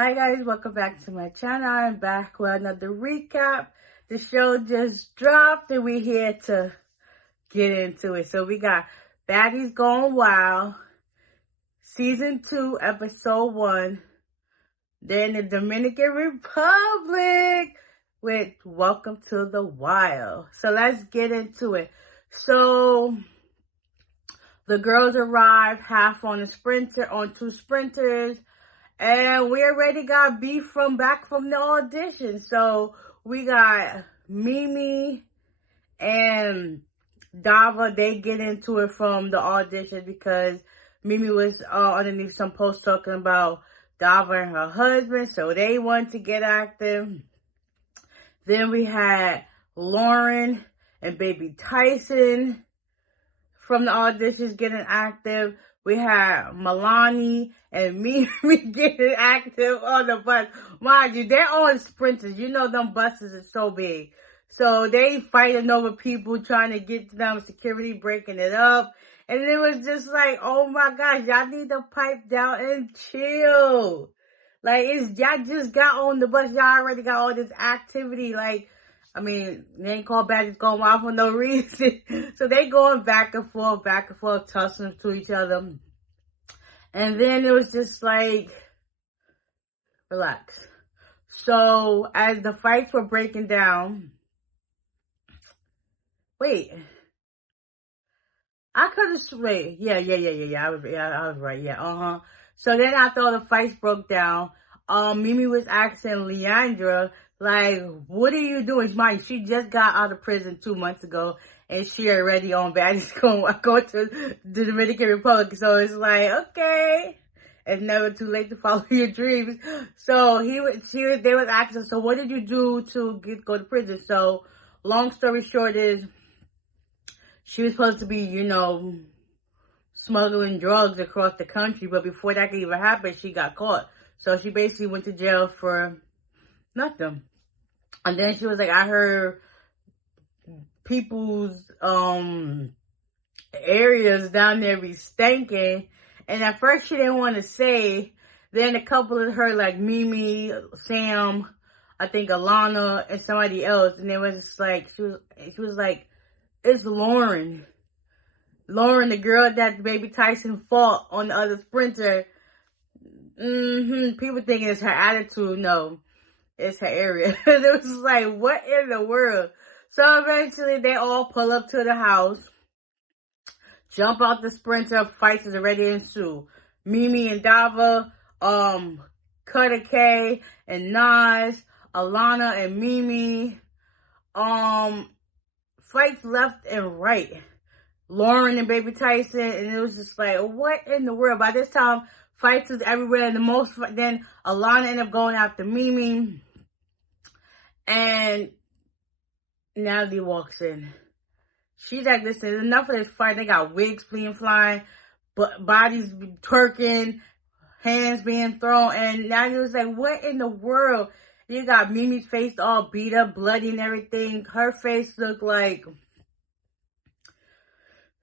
Hi guys, welcome back to my channel. I'm back with another recap. The show just dropped and we're here to get into it. So we got Baddies Going Wild, Season 2, Episode 1. Then the Dominican Republic with Welcome to the Wild. So let's get into it. So the girls arrived half on two sprinters. And we already got beef back from the audition. So we got Mimi and Dava. They get into it from the audition because Mimi was underneath some post talking about Dava and her husband. So they wanted to get active. Then we had Lauren and Baby Tyson from the auditions getting active. We had Milani and Mimi getting active on the bus. Mind you, they're on sprinters. You know them buses are so big. So they fighting over people trying to get to them, security breaking it up. And it was just like, oh my gosh, y'all need to pipe down and chill. Like, y'all just got on the bus. Y'all already got all this activity. Like, I mean, they ain't called Baddies Going Wild for no reason. So they going back and forth, tussling to each other. And then it was just like, relax. So as the fights were breaking down, I could have yeah. I was right. Yeah, So then after all the fights broke down, Mimi was asking Leandra, like, what are you doing? Mind, she just got out of prison 2 months ago, and she already on Baddies going to the Dominican Republic. So it's like, okay, it's never too late to follow your dreams. So they was asking, so what did you do to go to prison? So long story short is, she was supposed to be, smuggling drugs across the country, but before that could even happen, she got caught. So she basically went to jail for nothing. And then she was like, I heard people's areas down there be stinking. And at first she didn't want to say. Then a couple of her, like Mimi, Sam, I think Alana, and somebody else. And it was just like, she was like, it's Lauren. Lauren, the girl that Baby Tyson fought on the other sprinter. People thinking it's her attitude. No, it's her area. It was like, what in the world? So eventually they all pull up to the house, jump out the sprinter, fights is already ensue. Mimi and Dava, Cutter K and Nas, Alana and Mimi, fights left and right. Lauren and Baby Tyson, and it was just like, what in the world? By this time, fights is everywhere. Then Alana ended up going after Mimi, and Natalie walks in. She's like, listen, enough of this fight. They got wigs flying, but bodies twerking, hands being thrown, and Natalie was like, what in the world? You got Mimi's face all beat up, bloody and everything. Her face looked like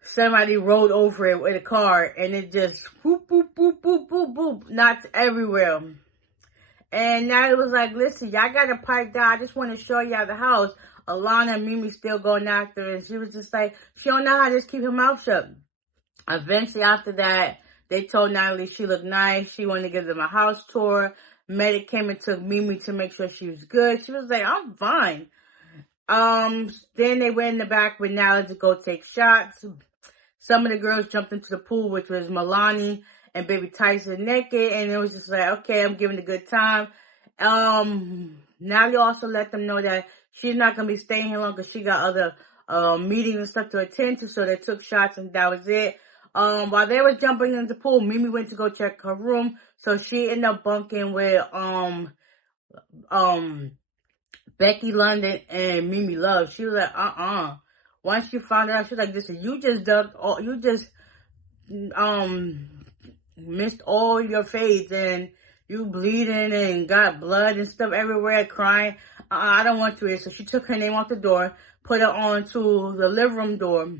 somebody rolled over it with a car, and it just whoop, boop, boop, boop, boop, boop, knocked everywhere. And now it was like, listen, y'all got to pipe down. I just want to show y'all the house. Alana and Mimi still going after her, and she was just like, she don't know how to just keep her mouth shut. Eventually, after that, they told Natalie she looked nice. She wanted to give them a house tour. Medic came and took Mimi to make sure she was good. She was like, I'm fine. Then they went in the back with Natalie to go take shots. Some of the girls jumped into the pool, which was Milani and Baby Tyson naked, and it was just like, okay, I'm giving a good time. Natalie also let them know that she's not going to be staying here long because she got other meetings and stuff to attend to, so they took shots, and that was it. While they were jumping into the pool, Mimi went to go check her room, so she ended up bunking with Becky London and Mimi Love. She was like, Once she found out, she was like, listen, you just missed all your fades, and you bleeding and got blood and stuff everywhere, crying. I don't want to. So she took her name off the door, put it onto the living room door.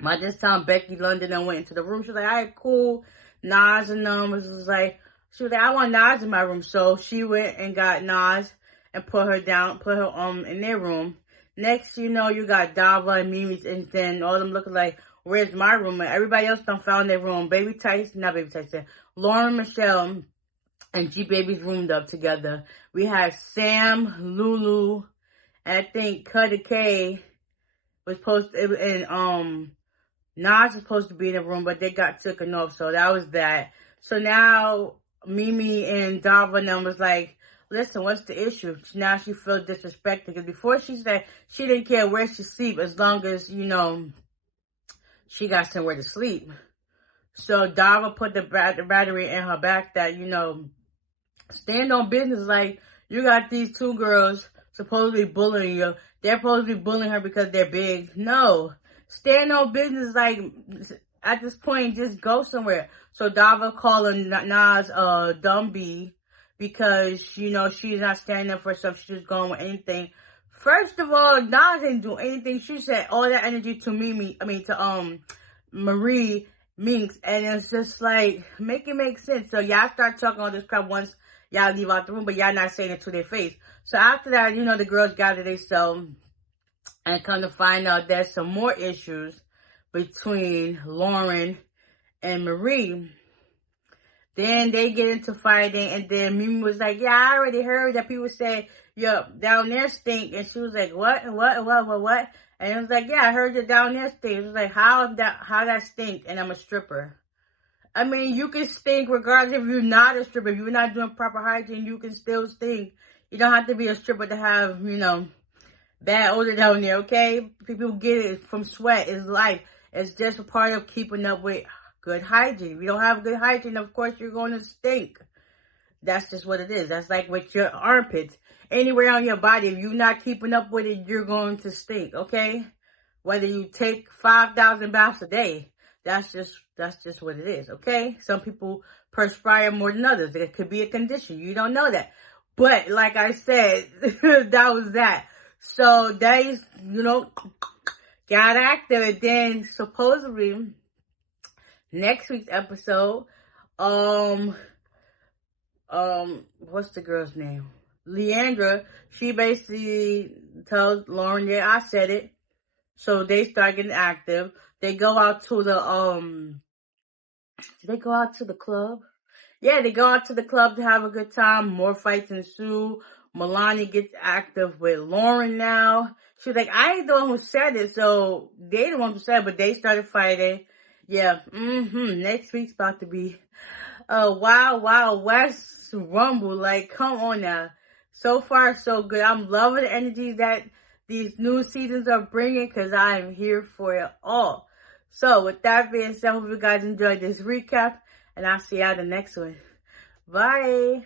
By this time, Becky London went into the room. She was like, all right, cool. Nas and was like, She was like, I want Nas in my room. So she went and got Nas and put her in their room. Next, you know, you got Dava and Mimi's, and then all of them looking like, where's my room? And everybody else done found their room. Lauren, Michelle, and G Baby's roomed up together. We had Sam, Lulu, and I think Cuddy K was supposed to, and Nas was supposed to be in the room, but they got taken off, so that was that. So now Mimi and Dava and them was like, listen, what's the issue? Now she feels disrespected, because before she said she didn't care where she sleep as long as, you know, she got somewhere to sleep. So Dava put the battery in her back that, you know, stand on business. Like, you got these two girls supposedly bullying you. They're supposed to be bullying her because they're big. No. Stand on business. Like, at this point, just go somewhere. So Dava calling Nas dumb B because, you know, she's not standing up for herself. She's just going with anything. First of all, Nas didn't do anything. She said all that energy to Marie Minx, and it's just like, make it make sense. So y'all start talking all this crap once y'all leave out the room, but y'all not saying it to their face. So after that, you know, the girls gather themselves and come to find out there's some more issues between Lauren and Marie. Then they get into fighting, and then Mimi was like, yeah, I already heard that people say, yo, down there stink. And she was like, what? And it was like, yeah, I heard that down there stink. It was like, how that stink? And I'm a stripper. I mean, you can stink regardless if you're not a stripper. If you're not doing proper hygiene, you can still stink. You don't have to be a stripper to have, you know, bad odor down there, okay? People get it from sweat. It's life. It's just a part of keeping up with good hygiene. If you don't have good hygiene, of course, you're going to stink. That's just what it is. That's like with your armpits. Anywhere on your body, if you're not keeping up with it, you're going to stink, okay? Whether you take 5,000 baths a day, that's just what it is, okay? Some people perspire more than others. It could be a condition. You don't know that. But like I said, that was that. So they, you know, got active, and then supposedly next week's episode, what's the girl's name? Leandra, she basically tells Lauren, yeah, I said it. So they start getting active. They go out to the, do they go out to the club? Yeah, they go out to the club to have a good time. More fights ensue. Milani gets active with Lauren now. She's like, I ain't the one who said it, so they the one who said it, but they started fighting. Yeah, next week's about to be a Wild West rumble. Like, come on now. So far, so good. I'm loving the energy that these new seasons are bringing, because I am here for it all. So, with that being said, I hope you guys enjoyed this recap, and I'll see you at the next one. Bye.